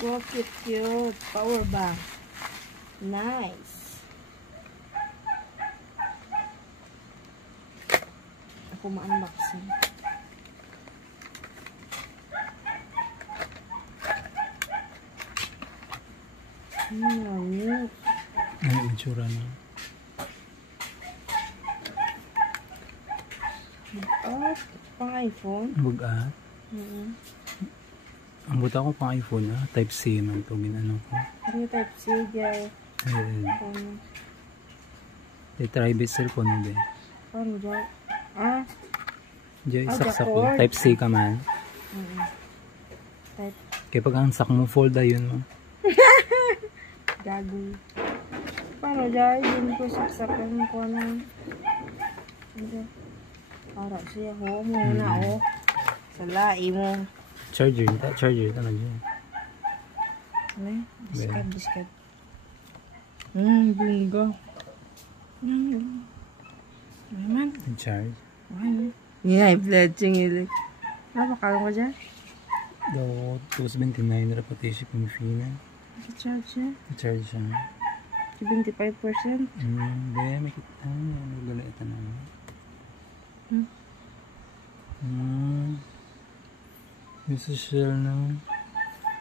Wow, cute, cute. Power bank. Nice. Ako ma-unboxing. Lamig. Ano yung itsura na? Bugat. Pang iPhone. Bugat? Ang buta ko pang iPhone ha. Type C man ito. Ginano ko. Ano type C, guys? Try bit cellphone mo din. Ano dyan? Ah? Diyan isaksak ko. Type C ka man. Type. Kaya pag ang sak mo, fold na yun mo. Gago. Paano dyan? Yun ko saksakan ko na. Para siya ho muna o. Sa lai mo. Charger. Charger ito na dyan. Ano? Discard. Bunga. Naman. Charge. Ano? Yeah, i-pledging ilik. Bakal ko dyan? Daw, 279 repetition yung fee na. Charge siya? Charge siya. 75%? Hindi, may kita. Nagala ito na. Yung social na.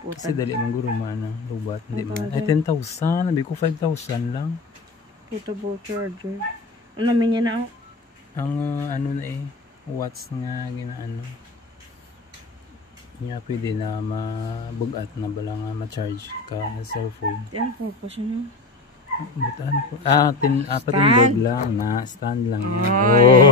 Kasi dali mong guro man. Lubat. Hindi man. Ay, 10,000. Nabi ko 5,000 lang. Portable charger. Ano namin niya na ako? Ang ano na eh. Watts nga ginaano. Nga pwede na mabugat na bala nga ma-charge ka sa cellphone. Yan, purpose nyo. Butaan po. Patindog lang na. Stand lang yan. Oh.